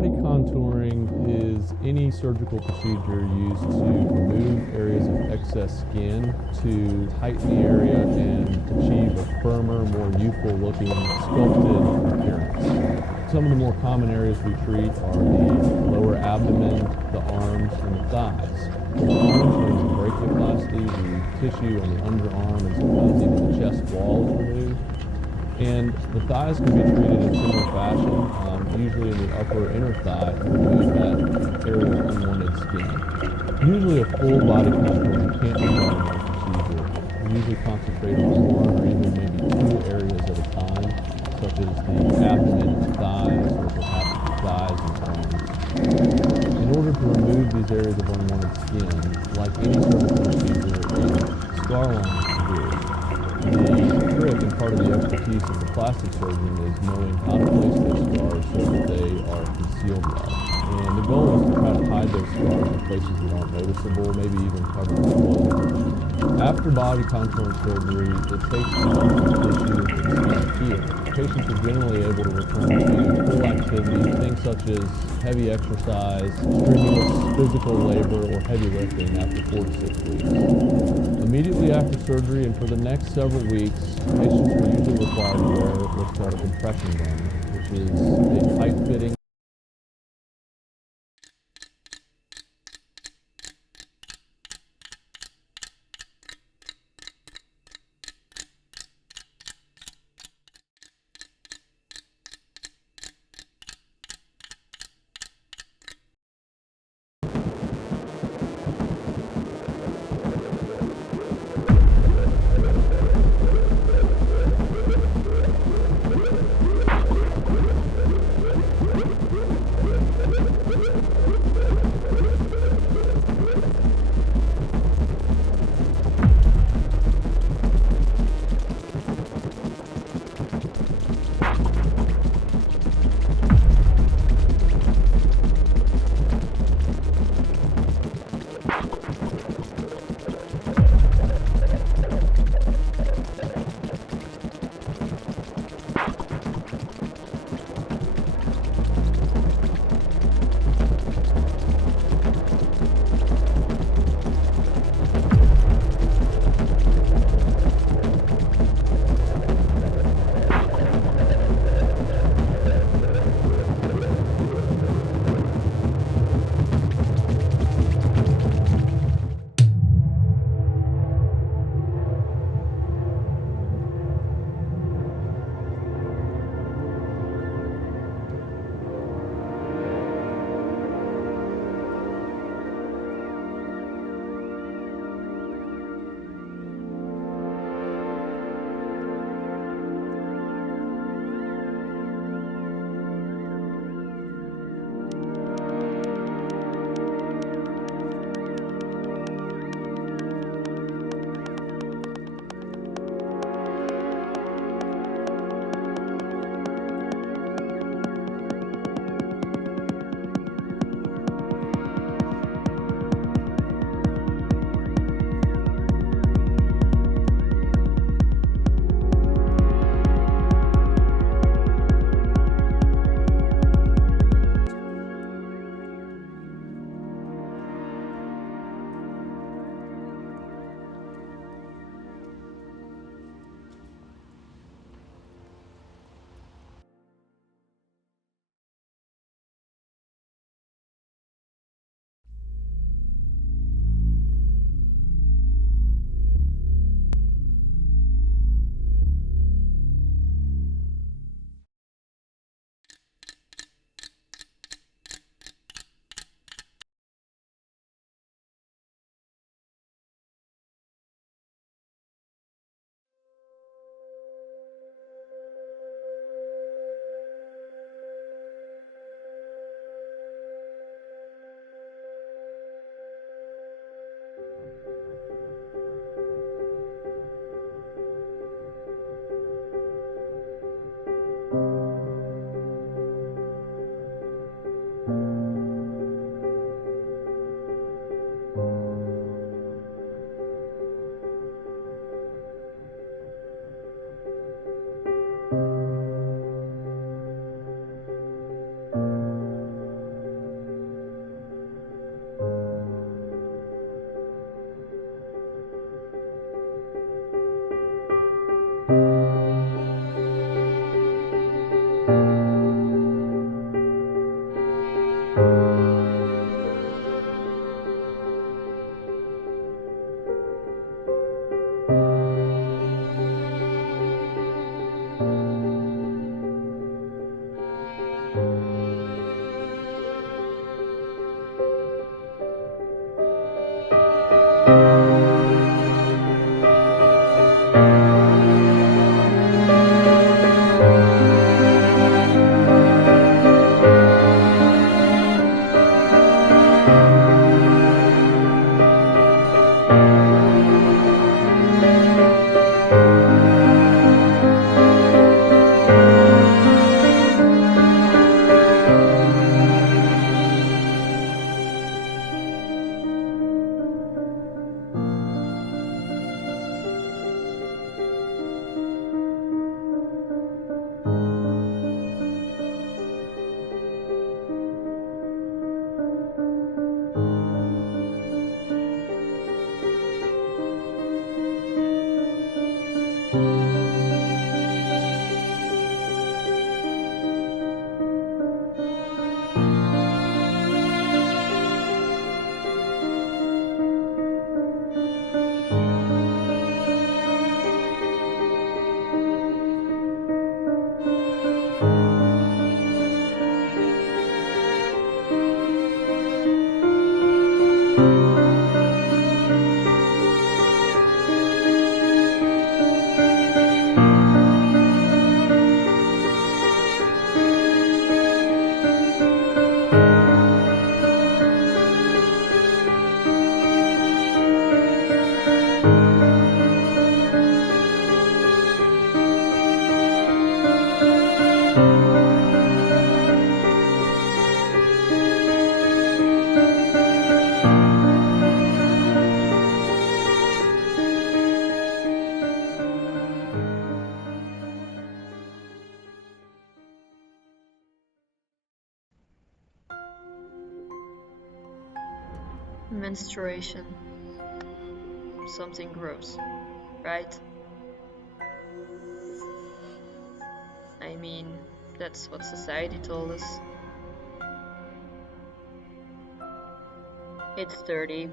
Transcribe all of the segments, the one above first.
Body contouring is any surgical procedure used to remove areas of excess skin to tighten the area and achieve a firmer, more youthful looking sculpted appearance. Some of the more common areas we treat are the lower abdomen, the arms, and the thighs. For the arms, there is brachioplasty, the tissue on the underarm and sometimes even the chest wall is removed. And the thighs can be treated in similar fashion, usually in the upper inner thigh to remove that area of unwanted skin. Usually a full body contouring can't be done in one procedure. We usually concentrate on one or even maybe two areas at a time, such as the abdomen and thighs, or perhaps the thighs and arms. In order to remove these areas of unwanted skin, like any surgical procedure, a scar line is produced. The trick and part of the expertise of the plastic surgeon is knowing how to place those scars so that they are concealed well. And the goal is to try to hide those scars in places that aren't noticeable, maybe even covered with oil. After body contouring surgery, it takes time for the tissue and the skin to heal. Patients are generally able to return to full activity, things such as heavy exercise, strenuous physical labor, or heavy lifting after 4 to 6 weeks. Immediately after surgery and for the next several weeks, patients are usually required to wear what's called a compression garment, which is a tight-fitting Menstruation. Something gross, right? I mean, that's what society told us. It's dirty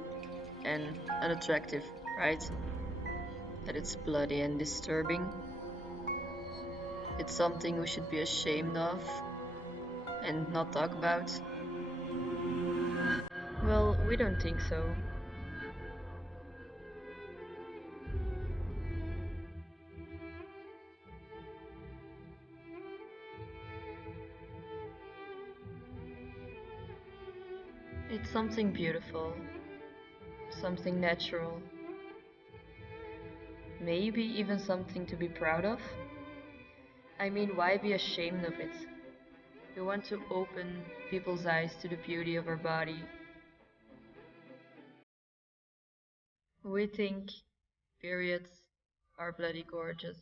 and unattractive, right? That it's bloody and disturbing. It's something we should be ashamed of and not talk about. Well, we don't think so. It's something beautiful, something natural, maybe even something to be proud of. I mean, why be ashamed of it? We want to open people's eyes to the beauty of our body. We think periods are bloody gorgeous.